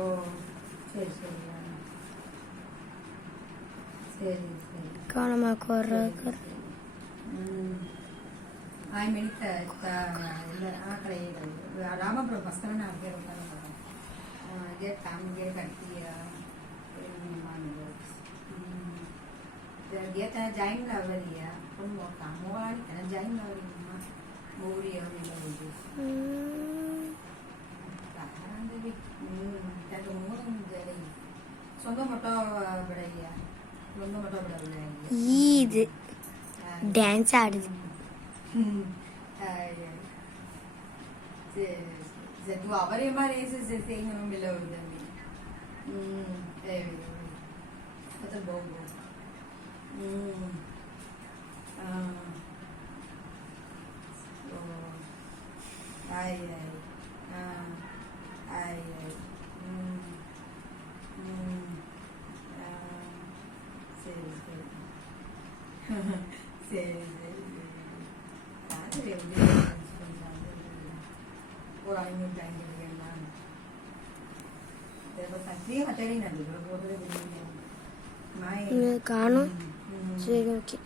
ஓ சரி சரி சரி சரி காணமா கோர்ற ஆய் மெனித்த இல்லை கடையில் ராமபுரம் பஸ் தானே நான் பேர் dia tampil kan dia dia tak jain lah dia pun mau kamu kan karena jain lah dia mau dia ni tahan deh tak umur jadi soalnya motor beraya soalnya motor beraya இது dance ஆடுது Jadi apa yang mana sih yang mila udah ni, betul bobo, ay, orang ini jangan dengan mana. Dapat tadi materi nanti berapa காணும். சரி okay.